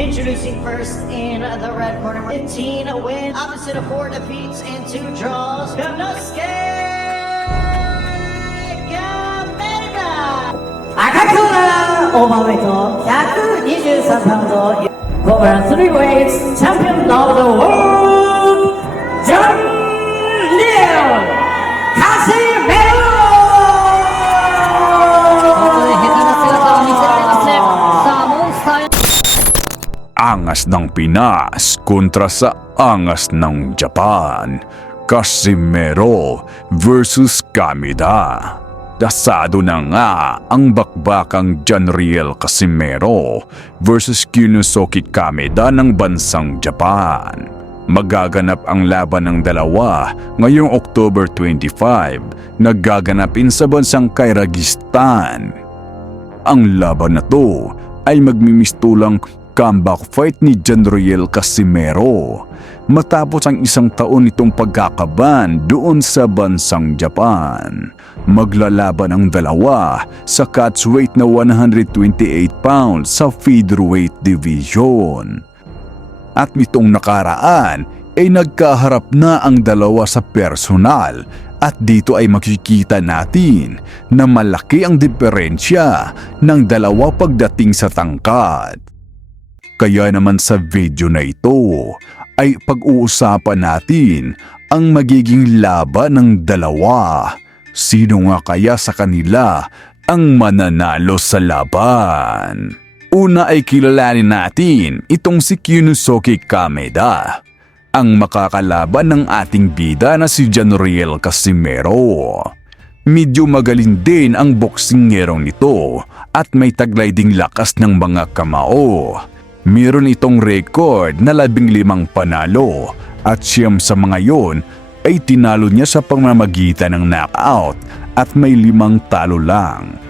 Introducing first in the red corner, 15 wins, opposite of 4 defeats and 2 draws, Yonosuke Kameda! 赤黒オーバーウェイト123パウンド、Over 3 weights, champion of the world, John Liu Casimero! 本当に下手な姿を見せられますね。さあ、モンスター Angas ng Pinas kontra sa angas ng Japan. Casimero versus Kameda. Dasado na nga ang bakbakang Janriel Casimero versus Kyunosuke Kameda ng bansang Japan. Magaganap ang laban ng dalawa ngayong October 25, nagaganapin sa bansang Kyrgyzstan. Ang laban na to ay magmimistulang comeback fight ni Janriel Casimero matapos ang isang taon nitong pagkakaban doon sa bansang Japan. Maglalaban ang dalawa sa catchweight na 128 pounds sa featherweight division. At nitong nakaraan ay nagkaharap na ang dalawa sa personal at dito ay makikita natin na malaki ang diferensya ng dalawa pagdating sa tangkad. Kaya naman sa video na ito ay pag-uusapan natin ang magiging laban ng dalawa. Sino nga kaya sa kanila ang mananalo sa laban? Una ay kilalanin natin itong si Kyunosuke Kameda, ang makakalaban ng ating bida na si Janriel Casimero. Medyo magaling din ang boksingerong nito at may taglay ding lakas ng mga kamao. Meron itong record na 15 panalo at siyam sa mga yon ay tinalo niya sa pamamagitan ng knockout at may 5 talo lang.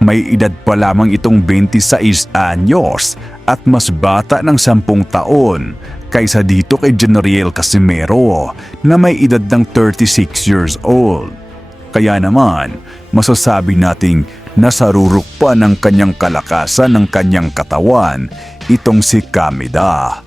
May edad pa lamang itong 26 anyos at mas bata ng 10 taon kaysa dito kay Janriel Casimero na may edad ng 36 years old. Kaya naman masasabi nating nasarurok pa ng kanyang kalakasan ng kanyang katawan itong si Kameda.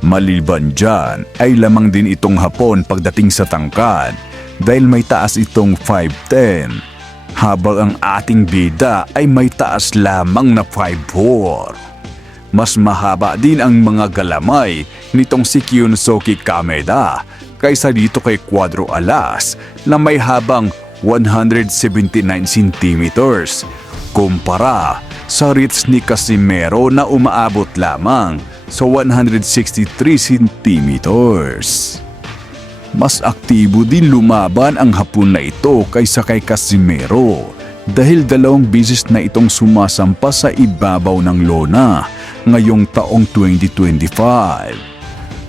Maliban dyan ay lamang din itong Hapon pagdating sa tangkad dahil may taas itong 5'10", habang ang ating bida ay may taas lamang na 5'4". Mas mahaba din ang mga galamay nitong si Kyunosuke Kameda kaysa dito kay Cuadro Alas na may habang 179 centimeters kumpara sa reach ni Casimero na umaabot lamang sa 163 centimeters. Mas aktibo din lumaban ang Hapon na ito kaysa kay Casimero dahil 2 beses na itong sumasampa sa ibabaw ng lona ngayong taong 2025.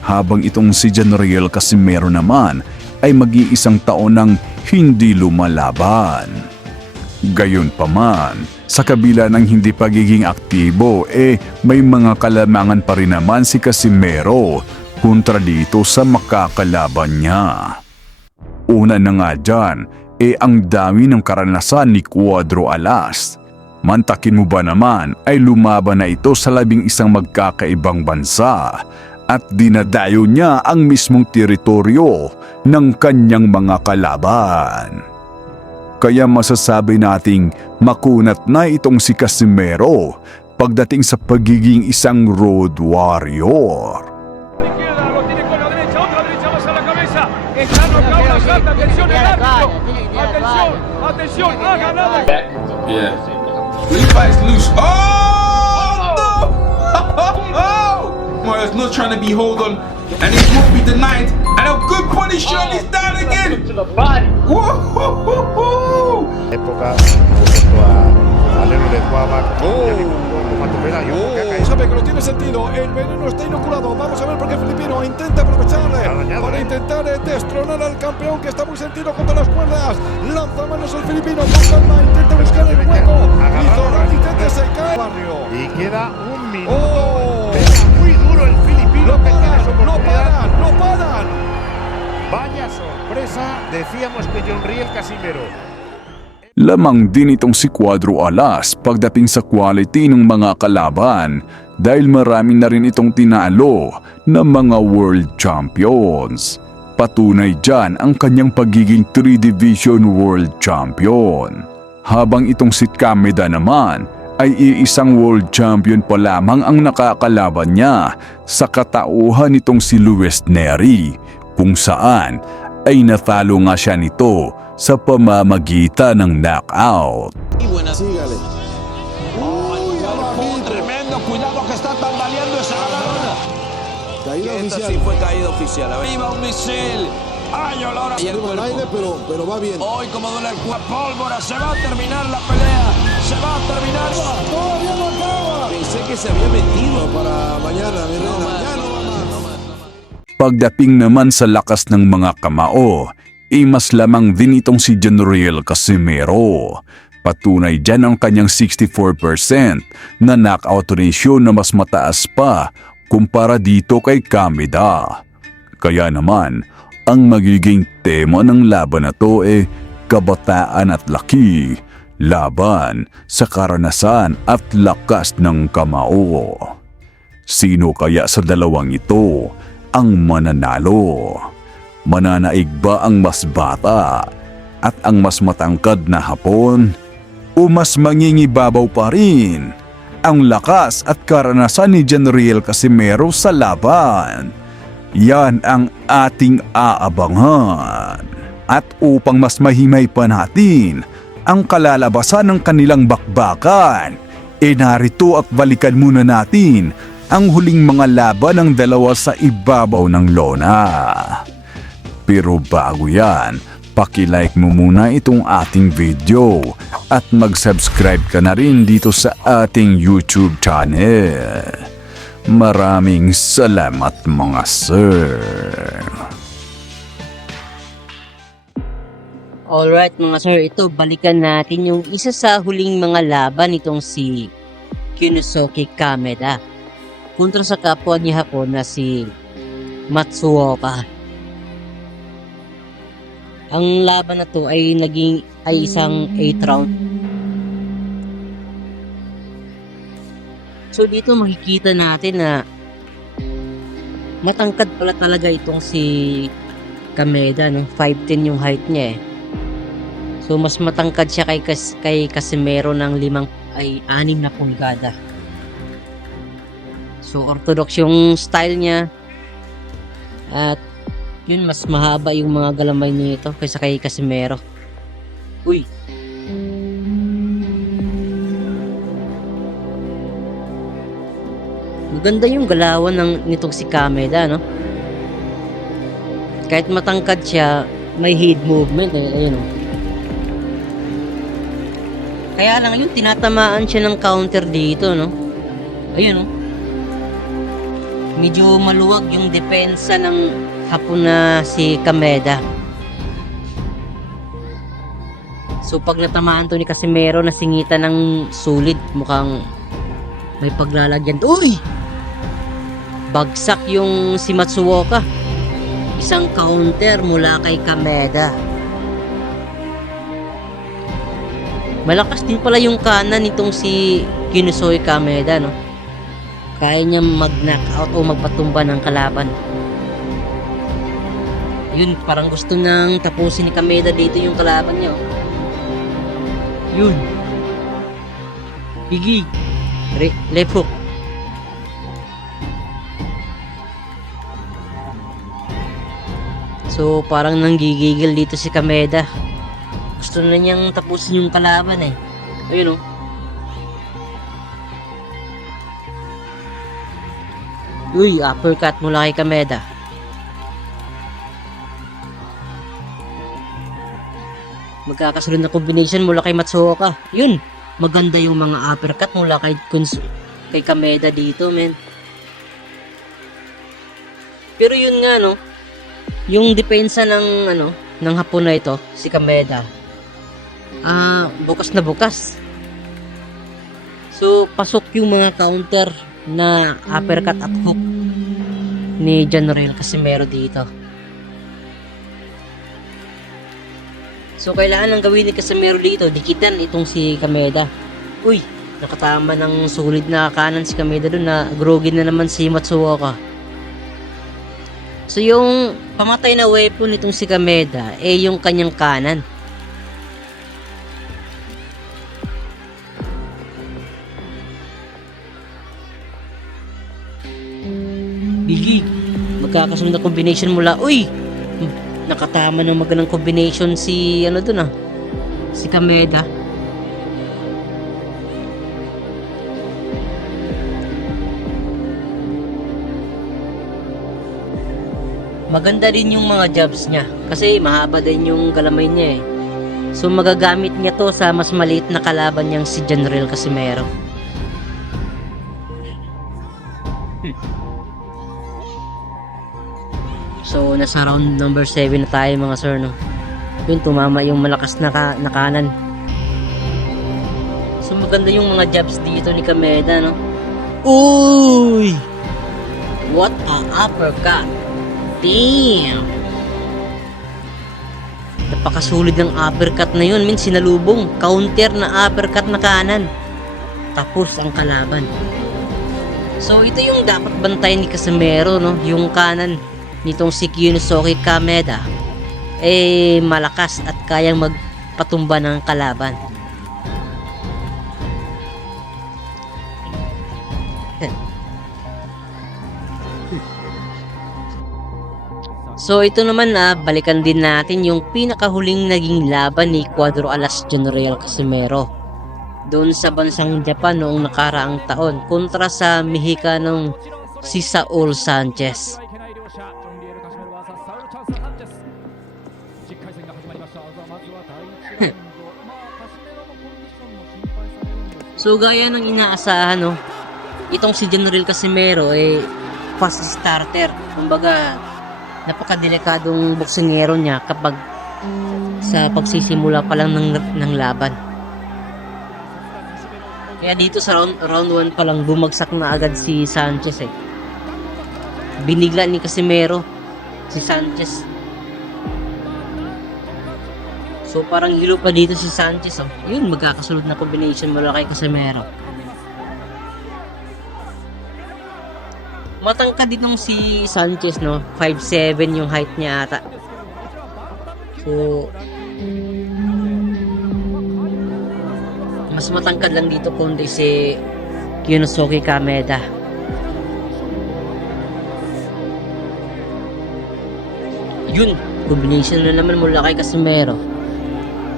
Habang itong si Janriel Casimero naman ay mag-iisang taon nang hindi lumalaban. Gayunpaman, sa kabila ng hindi pagiging aktibo may mga kalamangan pa rin naman si Casimero kontra dito sa makakalaban niya. Una na nga dyan ang dami ng karanasan ni Cuadro Alas. Mantakin mo ba naman ay lumaban na ito sa 11 magkakaibang bansa at dinadayo niya ang mismong teritoryo ng kanyang mga kalaban. Kaya masasabi nating makunat na itong si Casimero pagdating sa pagiging isang road warrior. Yeah. Levi's loose. Oh! No! Moira's not trying to be hold on, and it won't be denied. And a good body shot is down again. To the body. Woo-hoo-hoo-hoo! Época junto a Leno de Cuava, sabe que no tiene sentido, el veneno está inoculado. Vamos a ver por qué Filipino intenta aprovecharle para intentar destronar al campeón que está muy sentido contra las cuerdas. Lanza manos el Filipino con calma, intenta buscar el hueco y Zorrón intenta se cae. y queda un minuto. Pega muy duro el filipino. No paran, no paran, no paran. Vaya sorpresa, decíamos que John Riel Casimero. Lamang din itong si Cuadro Alas pagdating sa quality ng mga kalaban dahil marami na rin itong tinalo ng mga world champions. Patunay dyan ang kanyang pagiging 3-division world champion. Habang itong si Kameda naman ay iisang world champion pa lamang ang nakakalaban niya sa katauhan nitong si Luis Neri kung saan ay natalo nga siya nito sa pamamagitan ng knockout. Sígale. Uy, abajito. Tremendo, cuidado que está tambaleando esa galardona. Caída Esta oficial. sí fue caída oficial. Arriba un misil. Ay, olor a Salió al aire, pero va bien. Hoy como duele el cuerpo. Pólvora, se va a terminar la pelea. Se va a terminar. Todavía no acaba. Pensé que se había metido. Para mañana, mi reina. más, Ya no va más. Pagdating naman sa lakas ng mga kamao, mas lamang din itong si John Riel Casimero. Patunay dyan ang kanyang 64% na knockout ratio na mas mataas pa kumpara dito kay Kameda. Kaya naman, ang magiging tema ng laban na to kabataan at laki, laban sa karanasan at lakas ng kamao. Sino kaya sa dalawang ito ang mananalo? Mananaig ba ang mas bata at ang mas matangkad na Hapon? O mas mangingibabaw pa rin ang lakas at karanasan ni John Riel Casimero sa laban? Yan ang ating aabangan. At upang mas mahimay pa natin ang kalalabasan ng kanilang bakbakan, narito at balikan muna natin ang huling mga laban ng dalawa sa ibabaw ng lona. Pero bago yan, paki-like mo muna itong ating video at mag-subscribe ka na rin dito sa ating YouTube channel. Maraming salamat mga sir. Alright mga sir, ito balikan natin yung isa sa huling mga laban nitong si Kyunosuke Kameda kontra sa kapwa ni Hapon na si Matsuoka. Ang laban na to ay isang 8 round. So dito makikita natin na matangkad pala talaga itong si Kameda, no? 5'10 yung height niya So mas matangkad siya kay Casimero ng 6 na pulgada. So orthodox yung style niya. At yun, mas mahaba yung mga galamay nito kaysa kay Casimero. Uy. Maganda yung galawan nitong si Kameda, no? Kahit matangkad siya, may head movement. Ayun, no? Kaya lang yun, tinatamaan siya ng counter dito, no? Ayun, no? Medyo maluwag yung depensa ng Hapon na si Kameda. So pag natamaan to ni Casimero, nasingitan ng sulit, mukhang may paglalagyan. Uy! Bagsak yung si Matsuoka. Isang counter mula kay Kameda. Malakas din pala yung kanan nitong si Kyunosuke Kameda, no? Kaya niya mag-knockout o magpatumba ng kalaban. Yun, parang gusto nang tapusin ni Kameda dito yung kalaban niya, oh. Yun. Higi. Left hook. So, parang nanggigigil dito si Kameda. Gusto na niyang tapusin yung kalaban, Ayun, oh. Uy, uppercut mula kay Kameda. Magkakasunod na combination mula kay Matsuoka. Yun, maganda yung mga uppercut mula kay Kameda dito, men. Pero yun nga, no, yung depensa ng Hapon na ito, si Kameda, bukas na bukas. So, pasok yung mga counter na uppercut at hook ni John Riel Casimero dito. So kailangan ang gawin ni Casimero dito, dikitan itong si Kameda. Uy, nakatama ng solid na kanan si Kameda doon na groggy na naman si Matsuoka. So yung pamatay na weapon nitong si Kameda yung kanyang kanan. Bigig, magkakasunod na combination mula. Uy, nakatama ng magandang combination si si Kameda. Maganda din yung mga jabs niya kasi mahaba din yung galamay niya So magagamit niya to sa mas maliit na kalaban niyang si General Casimero. So nasa round number 7 na tayo mga sir, no? Yun, tumama yung malakas na kanan. So maganda yung mga jabs dito ni Kameda, no? Uy! What a uppercut! Damn! Napakasulit ng uppercut na yun. Sinalubong. Counter na uppercut na kanan. Tapos ang kalaban. So ito yung dapat bantayan ni Casimero, no? Yung kanan nitong si Kyunosuke Kameda malakas at kayang magpatumba ng kalaban. So ito naman balikan din natin yung pinakahuling naging laban ni Cuadro Alas General Casimero doon sa bansang Japan noong nakaraang taon kontra sa Mexicanong si Saul Sanchez. So gaya ng inaasahan, no, itong si General Casimero fast starter. Kumbaga napakadelikadong boksingero niya kapag sa pagsisimula pa lang ng laban. Kaya dito sa round 1 pa lang bumagsak na agad si Sanchez Binigla ni Casimero si Sanchez. So parang hilo pa dito si Sanchez. Yun, magkakasunod na combination mula kay Casimero. Matangkad ditong si Sanchez, no? 5'7" yung height niya ata. So mas matangkad lang dito kundi si Kyunosuke Kameda. Yun, combination na naman mula kay Casimero.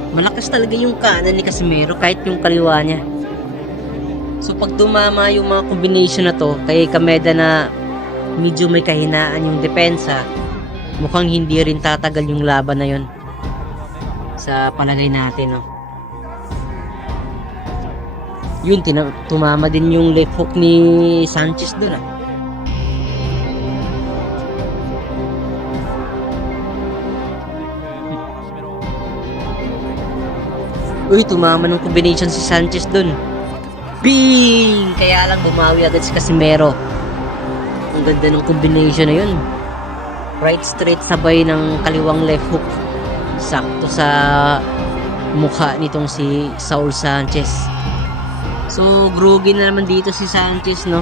Malakas talaga yung kanan ni Casimero kahit yung kaliwa niya. So pag tumama yung mga combination na to kay Kameda na medyo may kahinaan yung depensa, mukhang hindi rin tatagal yung laban na yun sa palagay natin, no? Yun, tumama din yung left hook ni Sanchez dun Uy, tumama ng combination si Sanchez dun. Bing! Kaya lang bumawi agad si Casimero. Ang ganda ng combination na yun. Right straight sabay ng kaliwang left hook. Sakto sa mukha nitong si Saul Sanchez. So, groggy na naman dito si Sanchez, no?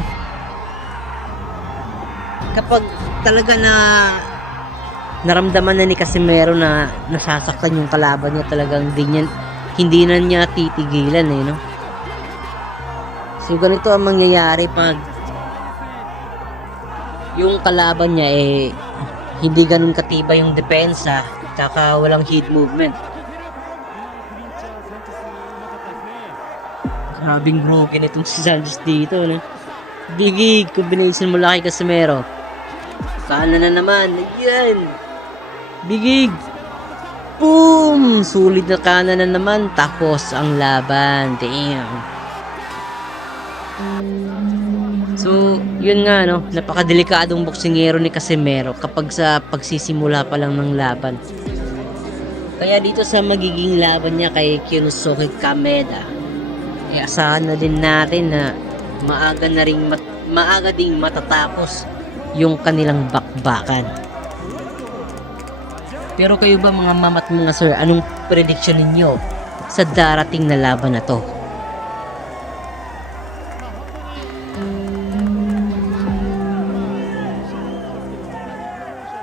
Kapag talaga na naramdaman na ni Casimero na nasasaktan yung kalaban niya, talagang hindi na niya titigilan, no? So, ganito ang mangyayari pag yung kalaban niya hindi ganun katibay yung depensa, tsaka walang head movement. Grabing broken itong si Sanchez dito, no? Bigig, combination mula kay Casimero. Kanan na naman, yan. Bigig. Boom! Sulit na kanan na naman. Tapos ang laban. Damn. So, yun nga, no? Napakadelikadong boksingero ni Casimero kapag sa pagsisimula pa lang ng laban. Kaya dito sa magiging laban niya kay Kyunosuke Kameda, asahan na din natin na maaga ding matatapos yung kanilang bakbakan. Pero kayo ba mga ma'am at mga sir, anong prediction ninyo sa darating na laban na to?